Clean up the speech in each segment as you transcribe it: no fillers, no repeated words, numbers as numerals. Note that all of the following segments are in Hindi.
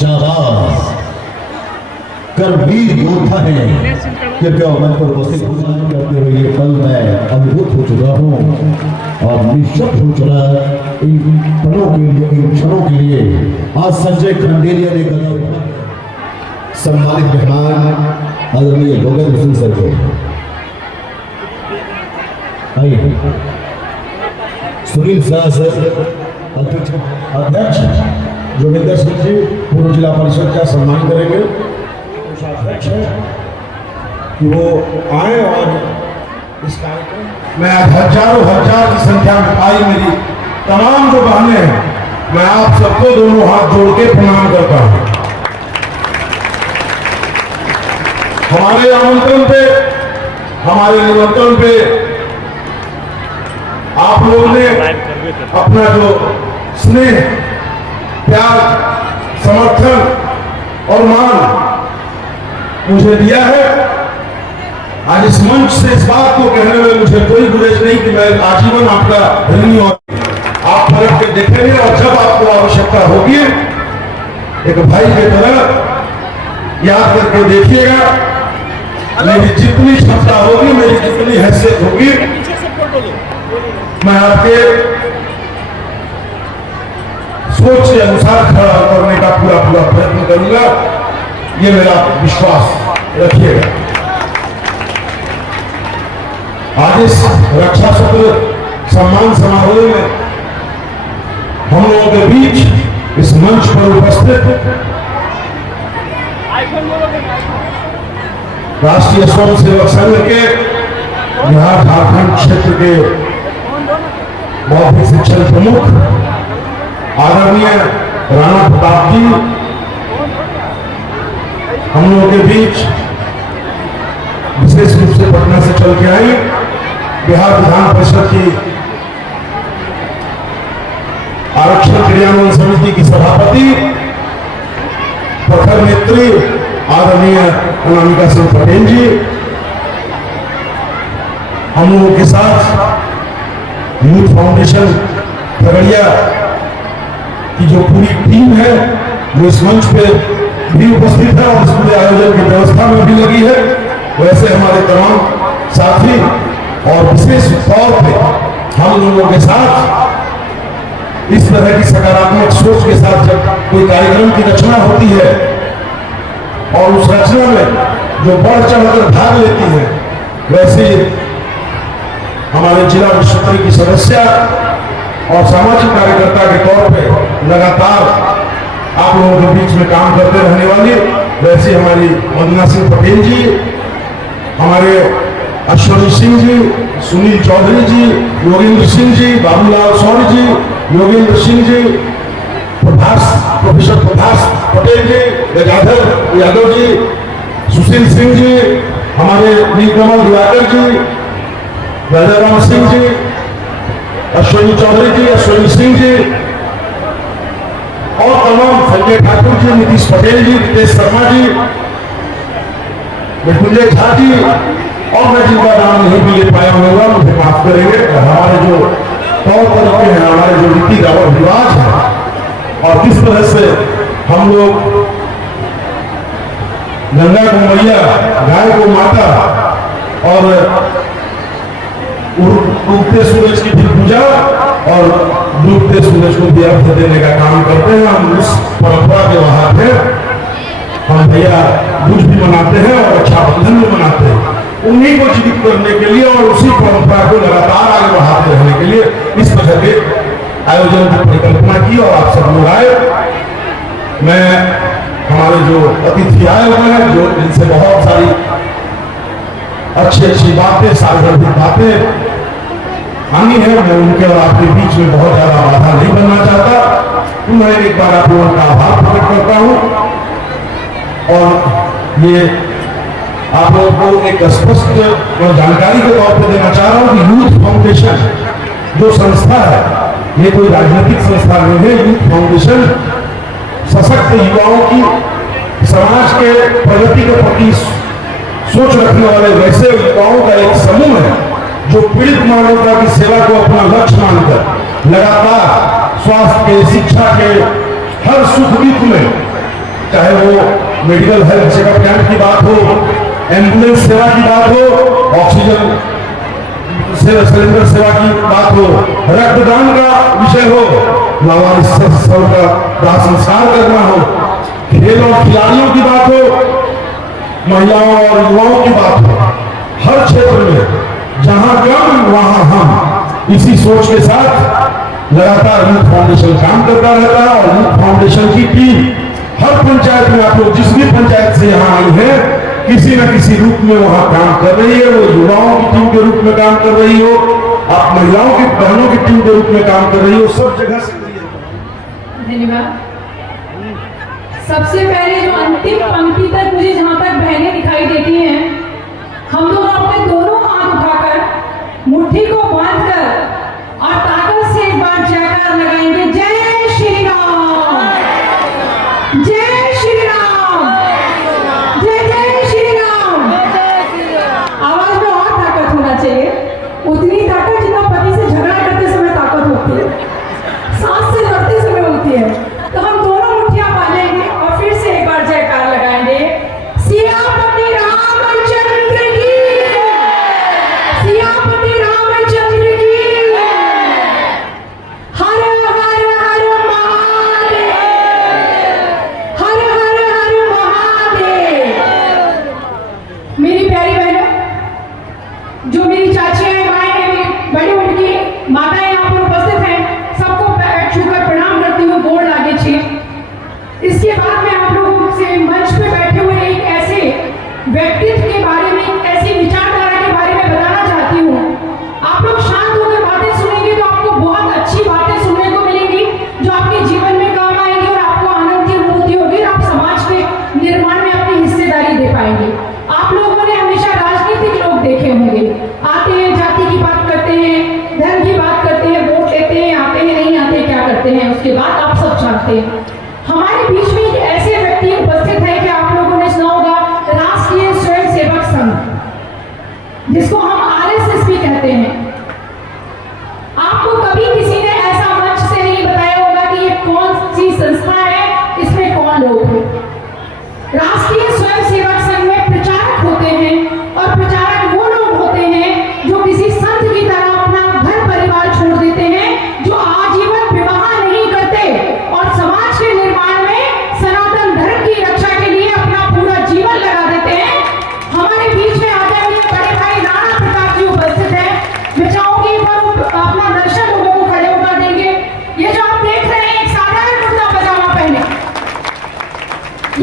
जाबाज करवीर योद्धा है। कृपया मंच पर उपस्थित करते हुए कल मैं अभिभूत हो चुका हूँ और निश्चित हो चुका इन पलों के लिए, इन क्षणों के लिए। आज संजय खंडेरिया ने कहा सम्मानित मेहमान आदरणीय योगेंद्र सिंह सर को आइए। सुनील शाह सर अध्यक्ष योगेंद्र सिंह जी पूर्व जिला परिषद का सम्मान करेंगे। अध्यक्ष है कि वो आए और इस कार्यक्रम में हजारों हजार की संख्या में आई मेरी तमाम जो बहनें हैं, मैं आप सबको दोनों हाथ जोड़ के प्रणाम करता हूं। हमारे आमंत्रण पे, हमारे निमंत्रण पे आप लोग ने अपना जो स्नेह, प्यार, समर्थन और मान मुझे दिया है। आज इस मंच से इस बात को कहने में मुझे कोई गुरेज नहीं कि मैं आजीवन आपका ऋणी और आप फर्क के देखेंगे और जब आपको आवश्यकता होगी एक भाई की तरह याद करके देखिएगा। मेरी जितनी क्षमता होगी, मेरी जितनी हैसियत होगी, मैं आपके सोच के अनुसार खड़ा करने का पूरा प्रयत्न करूंगा। ये मेरा विश्वास रखिएगा। आज इस रक्षा सूत्र सम्मान समारोह में हम लोगों के बीच इस मंच पर उपस्थित राष्ट्रीय स्वयं सेवक संघ के बिहार झारखंड क्षेत्र के बौद्धिक शिक्षण प्रमुख आदरणीय राणा प्रताप जी हम लोगों के बीच विशेष रूप से पटना से चल के आई बिहार विधान परिषद की आरक्षण क्रियान्वयन समिति की सभापति प्रखर नेत्री आदरणीय अनामिका सिंह पटेल जी हम लोगों के साथ यूथ फाउंडेशन खगड़िया की जो पूरी टीम है वो इस मंच पे भी उपस्थित है और इस पूरे आयोजन की व्यवस्था में भी लगी है। वैसे हमारे तमाम साथी और विशेष तौर पे हम लोगों के साथ इस तरह की सकारात्मक सोच के साथ जब कोई कार्यक्रम की रचना होती है और उस रचना में जो बढ़ चढ़कर भाग लेती है, वैसे हमारे जिला विश्व की सदस्य और सामाजिक कार्यकर्ता के तौर पे लगातार आप लोगों के बीच में काम करते रहने वाली वैसे हमारी वंदना सिंह पटेल जी, हमारे अश्वनी सिंह जी, सुनील चौधरी जी, योगेंद्र सिंह जी, बाबूलाल सौरी जी, योगेंद्र सिंह जी, प्रोफेसर प्रभास पटेल जी, गजाधर यादव जी, सुशील सिंह जी, हमारे नीलकमल दिवाकर जी, राजाराम सिंह जी, अश्वनी चौधरी जी, अश्वनी सिंह जी और तमाम संजय ठाकुर जी, नीतीश पटेल जी, रितेश शर्मा जी, मृत्युंजय झा जी और मैं जिनका नाम नहीं भी ले पाया होगा मुझे माफ करेंगे। हमारे जो तौर तरीके हैं, हमारे जो रीति और रिवाज है और किस तरह से हम लोग गंगा को मैया, गाय को माता और उगते सूरज की भी पूजा और डूबते सूरज को भी अर्थ देने का काम करते हैं। हम उस परंपरा के वहां थे, हम भैया दूज भी मनाते हैं और रक्षाबंधन भी मनाते हैं, उन्हीं को जीवित करने के लिए और उसी परंपरा को लगातार आगे बढ़ाते रहने के लिए इस तरह के आयोजन की परिकल्पना की और आप सब लोग आए। मैं हमारे जो अतिथि आए हुए हैं, जो इनसे बहुत सारी अच्छी अच्छी बातें, सार्वजनिक बातें आनी है, मैं उनके और आपके बीच में बहुत ज्यादा बाधा नहीं बनना चाहता। तो मैं एक बार आप लोगों का आभार प्रकट करता हूं और ये आप लोगों को एक स्पष्ट और जानकारी के तौर पर देना चाह रहा हूं कि यूथ फाउंडेशन जो संस्था है, ये कोई राजनीतिक संस्था नहीं है। यूथ फाउंडेशन सशक्त युवाओं की, समाज के प्रगति के प्रति सोच रखने वाले वैसे युवाओं का एक समूह है जो पीड़ित मानवता की सेवा को अपना लक्ष्य मानकर लगातार स्वास्थ्य के, शिक्षा के हर सुख दुख में चाहे वो मेडिकल हेल्थ चेकअप कैंप की बात हो, एम्बुलेंस सेवा की बात हो, ऑक्सीजन सिलेंडर सेवा की बात हो, रक्तदान का विषय हो, लावारिस शव का दाह संस्कार करना हो, खेल और खिलाड़ियों की बात हो, महिलाओं और युवाओं की बात हो, हर क्षेत्र में जहां कम वहां हम, इसी सोच के साथ लगातार यूथ फाउंडेशन काम करता रहता है। और यूथ फाउंडेशन की टीम हर पंचायत में, आप लोग जिस भी पंचायत से यहाँ आई है, किसी न किसी रूप में वहां काम कर रही है। वो युवाओं की टीम के रूप में काम कर रही हो, आप महिलाओं की बहनों की टीम के रूप में काम कर रही हो, सब जगह सक्रिय है। धन्यवाद। सबसे पहले जो अंतिम पंक्ति तक मुझे जहां तक बहनें दिखाई देती हैं, हम दोनों अपने दोनों हाथ उठाकर मुट्ठी को बांधकर और ताकत से एक बार जयकार लगाएंगे, जय श्री राम, जय श्री राम, जय जय श्री राम। आवाज में और ताकत होना चाहिए, उतनी ताकत जितना पति से झगड़ा करते समय ताकत होती है, सांस से लड़ते समय होती है। तो हम दोनों मुट्ठियां बांधेंगे और फिर से एक बार जयकार लगाएंगे, सियापति रामचंद्र की, सियापति रामचंद्र की, हर हर हर महादेव, हर हर हर महादेव। मेरी प्यारी बहनों, जो मेरी चाचियां हैं, माएं हैं, मेरी बड़ी उनकी माताएं यहाँ पर उपस्थित हैं, सबको पैर छूकर प्रणाम करती हूँ, गोड़ लागे छी। इसके बाद मैं आप लोगों से मंच पे बैठे हुए एक ऐसे व्यक्तित्व के बारे में, ऐसी विचारधारा के बारे में बताना चाहती हूँ। आप लोग शांत होकर बातें सुनेंगे तो आपको बहुत अच्छी बातें सुनने को मिलेंगी, जो आपके जीवन में काम आएंगी और आपको आनंद की अनुभूति होगी और आप समाज के निर्माण में अपनी हिस्सेदारी दे पाएंगे। आप लोगों ने हमेशा राजनीतिक लोग देखे होंगे, आते हैं, जाति की बात करते हैं, धर्म की बात करते हैं, वोट लेते हैं, आते हैं, नहीं आते, क्या करते हैं, उसके बाद आप सब जानते हैं। हमारे बीच में एक ऐसे व्यक्ति उपस्थित है कि आप लोगों ने सुना होगा, राष्ट्रीय स्वयंसेवक संघ, जिसको हम आरएसएस भी कहते हैं। आपको कभी किसी ने ऐसा मंच से नहीं बताया होगा कि ये कौन सी संस्था है, इसमें कौन लोग हैं। राष्ट्रीय स्वयंसेवक संघ में प्रचारक होते हैं और प्रचारक वो लोग होते हैं जो किसी संत की तरह अपना घर परिवार छोड़ देते हैं, जो आजीवन विवाह नहीं करते और समाज के निर्माण में सनातन धर्म की रक्षा के लिए अपना पूरा जीवन लगा देते हैं। हमारे बीच में आते हुए बड़े भाई राणा प्रताप जी उपस्थित है। मैं चाहूंगी वो अपना दर्शन लोगों को खड़े होकर देंगे। ये जो आप देख रहे हैं, एक साधारण कुर्ता पजामा पहने,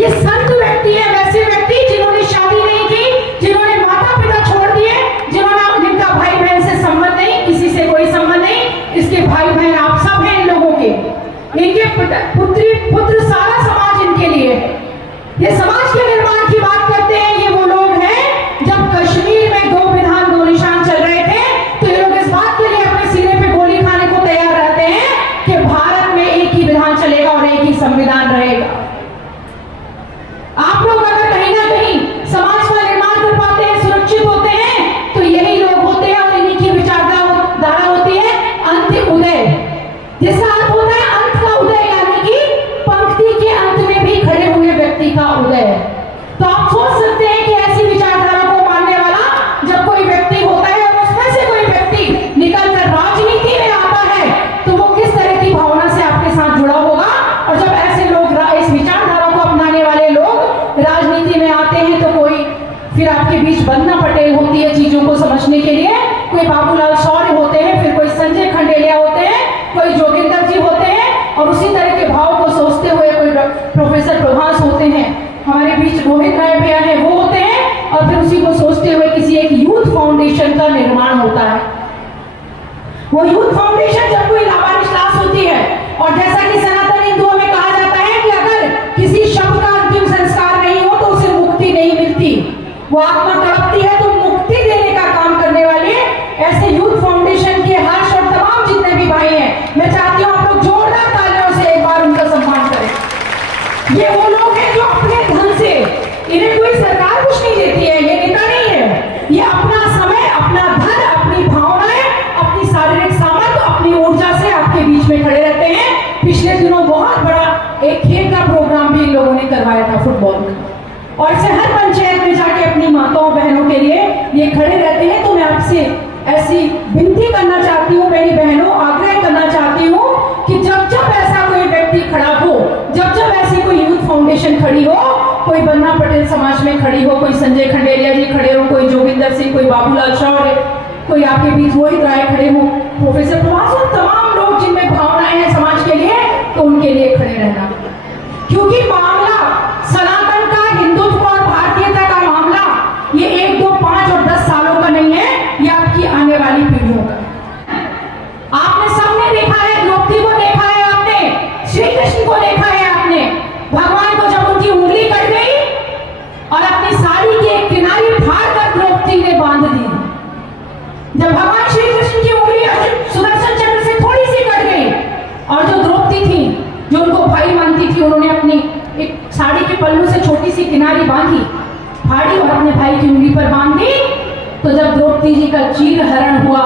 ये संत व्यक्ति है, वैसे व्यक्ति जिन्होंने शादी नहीं की, जिन्होंने माता पिता छोड़ दिए, जिनका भाई बहन से संबंध नहीं, किसी से कोई संबंध नहीं, इसके भाई बहन आप सब हैं इन लोगों के, इनके पुत्र सारा समाज इनके लिए है। ये समाज के निर्माण की बात करते हैं। ये वो लोग हैं, जब कश्मीर में दो विधान दो निशान चल रहे थे, तो ये लोग इस बात के लिए अपने सीने पे गोली खाने को तैयार रहते हैं कि भारत में एक ही विधान चलेगा और एक ही संविधान रहेगा। आप लोग अगर कहीं ना कहीं समाज का निर्माण कर पाते हैं, सुरक्षित होते हैं, तो यही लोग होते हैं और इन्हीं की विचारधारा होती है अंत उदय, जिसका अर्थ होता है अंत का उदय, यानी कि पंक्ति के अंत में भी खड़े हुए व्यक्ति का उदय। तो आप सोच सकते हैं कि ऐसी विचारधारा को मानने वाला जब कोई व्यक्ति होता है और उसमें से कोई व्यक्ति निकलकर राजनीति में आता है, तो वो किस तरह की भावना से आपके साथ जुड़ा होगा। और जब ऐसे लोग, इस विचारधारा को अपनाने वाले लोग राजनीति में आते हैं, तो कोई फिर आपके बीच वंदना पटेल होती है चीजों को समझने के लिए, कोई बाबूलाल शौर्य होते हैं, फिर कोई संजय खंडेलिया होते हैं, कोई जोगिंदर जी होते हैं, और उसी तरह के भाव को सोचते हुए कोई प्रोफेसर प्रभास होते हैं, हमारे बीच रोहित राय भैया है, वो होते हैं, और फिर उसी को सोचते हुए किसी एक यूथ फाउंडेशन का निर्माण होता है। वो यूथ फाउंडेशन जब कोई लावारिस लाश होती है, और जैसा कि सनातन हिंदुओं में कहा जाता है कि अगर किसी शव का अंतिम संस्कार नहीं हो तो उसे मुक्ति नहीं मिलती, वो आत्मा तड़पती है, तो मुक्ति देने का काम करने वाले ऐसे यूथ फाउंडेशन के हर्ष और तमाम जितने भी भाई हैं, मैं चाहती हूँ आप लोग जोरदार तालियों से एक बार उनका सम्मान करें। ये वो लोग हैं जो अपने धन से, इन्हें कोई सरकार कुछ नहीं देती है, ये नेता नहीं है, ये अपना समय, अपना धन, अपनी भावनाएं, अपनी शारीरिक सामर्थ्य, अपनी ऊर्जा से आपके बीच में खड़े रहते हैं। पिछले दिनों बहुत बड़ा एक खेल का प्रोग्राम भी इन लोगों ने करवाया। लगाया था फुटबॉल का, और ऐसे हर पंचायत में जाके अपनी माताओं बहनों के लिए ये खड़े रहते हैं। तो मैं आपसे ऐसी विनती करना चाहती हूँ मेरी बहनों, आग्रह करना चाहती हूँ कि जब जब ऐसा कोई व्यक्ति खड़ा हो, जब जब ऐसी कोई यूथ फाउंडेशन खड़ी हो, कोई बन्ना पटेल समाज में खड़ी हो, कोई संजय खंडेरिया जी खड़े हो, कोई जोगिंदर सिंह, कोई बाबूलाल शौर्य, कोई आपके बीच रोहित राय खड़े हो, प्रोफेसर प्रभास और तमाम लोग जिनमें भावनाएं हैं समाज के लिए, तो उनके लिए खड़े रहना। क्योंकि मामला सनातन का, हिंदुत्व और भारतीयता का मामला ये 1, 2, 5 और 10 सालों का नहीं है, ये आपकी आने वाली पीढ़ियों का। आपने सबने देखा है, द्रौपदी को देखा है आपने, श्री कृष्ण को देखा है आपने, भगवान को जब उनकी उंगली कट गई और अपनी साड़ी की एक किनारी फाड़ कर द्रौपदी ने बांध दी। जब भगवान श्री कृष्ण की उंगली सुदर्शन चक्र से थोड़ी सी कट गई और जो द्रौपदी थी, जो उनको भाई मानती थी, उन्होंने अपनी एक साड़ी के पल्लू से छोटी सी किनारी बांधी, फाड़ी और अपने भाई की उंगली पर बांध दी। तो जब द्रौपदी जी का चीर हरण हुआ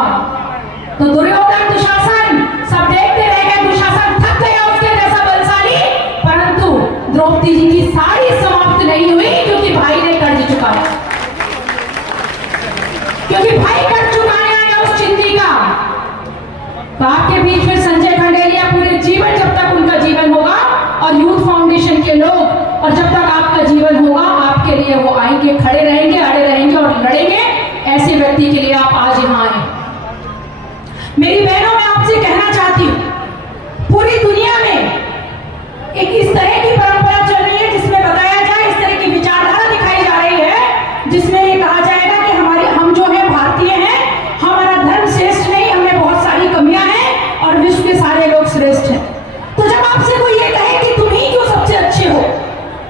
तो दुर्योधन, दुशासन सब देखते रह गए। दुशासन थक गया उसके जैसा बलशाली, परंतु द्रौपदी जी की साड़ी समाप्त नहीं हुई, क्योंकि भाई ने कर्ज चुकाया, क्योंकि भाई कर्ज चुकाने आया उस चिंदी का। तो आपके बीच में संजय खंडेरिया पूरे जीवन, जब तक उनका जीवन होगा, और यूथ फाउंडेशन के लोग, और जब तक आपका जीवन होगा, आपके लिए वो आएंगे, खड़े रहेंगे, अड़े रहेंगे और लड़ेंगे। ऐसे व्यक्ति के लिए आप आज यहाँ आए। मेरी बहनों, मैं आपसे कहना चाहती हूँ, पूरी दुनिया में एक इस तरह की परंपरा चल रही है जिसमें बताया जाए, इस तरह की विचारधारा दिखाई जा रही है जिसमें ये कहा जाएगा कि हम जो है भारतीय हैं, हमारा धर्म श्रेष्ठ नहीं, हमें बहुत सारी कमियां हैं और विश्व के सारे लोग श्रेष्ठ हैं। तो जब आपसे कोई ये कहे कि तुम ही क्यों सबसे अच्छे हो,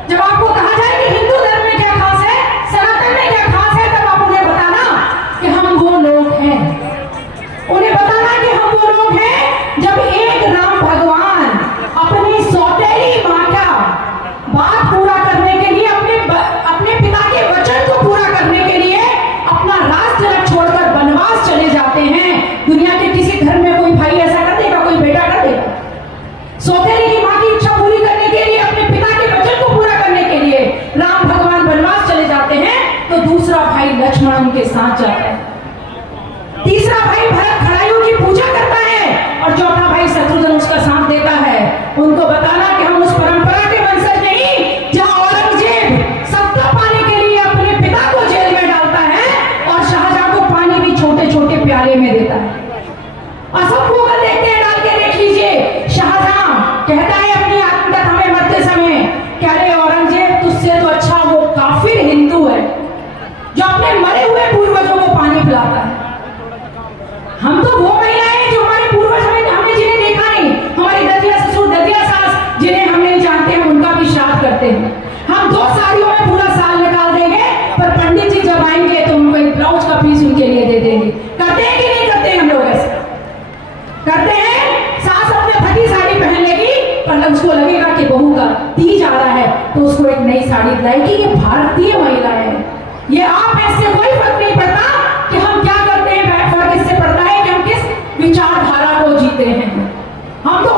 जब आपको कहा जाए कि हिंदू धर्म में क्या खास है, सनातन में क्या खास है, तब आप उन्हें बताना कि हम वो लोग हैं। उन्हें बताना कि हम वो लोग हैं जब एक राम भगवान अपनी सौतेली मां का बात पूरा करने के लिए, अपने पिता के वचन को पूरा करने के लिए अपना राष्ट्र छोड़कर वनवास चले जाते हैं। दुनिया के किसी धर्म में कोई भाई ऐसा कर देगा, कोई बेटा कर देगा? सौतेली की मां की इच्छा पूरी करने के लिए, अपने पिता के वचन को पूरा करने के लिए राम भगवान वनवास चले जाते हैं, तो दूसरा भाई लक्ष्मण उनके साथ जाता है, तीसरा भाई भरत खड़ाइयों की पूजा करता है, और चौथा भाई शत्रुघ्न उसका साथ देता है। उनको बताना कि हम उस परंपरा के वंशज नहीं जहां औरंगजेब सत्ता पाने के लिए अपने पिता को जेल में डालता है और शाहजहां को पानी भी छोटे छोटे प्याले में देता है। और सब गूगल देखते हैं, डाल के देख लीजिए, शाहजहां कहता है अपनी आत्मकथा में मरते समय, कह रहे औरंगजेब तुझसे तो अच्छा वो काफिर हिंदू है जो अपने मरे हुए पूर्वजों को पानी पिलाता है। हम तो वो महिलाएं जो हमारे पूर्वज हमने जिन्हें देखा नहीं, हमारी ददिया ससुर, ददिया सास जिन्हें हम नहीं जानते हैं, उनका भी श्राद्ध करते हैं। हम 2 साड़ियों में पूरा साल निकाल देंगे, पर पंडित जी जब आएंगे तो उनको एक ब्लाउज का पीस उनके लिए दे देंगे। करते हैं कि नहीं करते हैं? हम लोग ऐसे करते हैं। सास अपने फटी साड़ी पहन लेगी, पर उसको लगेगा कि बहू का तीज आ रहा है तो उसको एक नई साड़ी दिलाएगी। ये भारतीय महिला है, ये आप ऐसे कोई फर्क नहीं पड़ता कि हम क्या करते हैं, फर्क इससे पड़ता है कि हम किस विचारधारा को जीते हैं। हम तो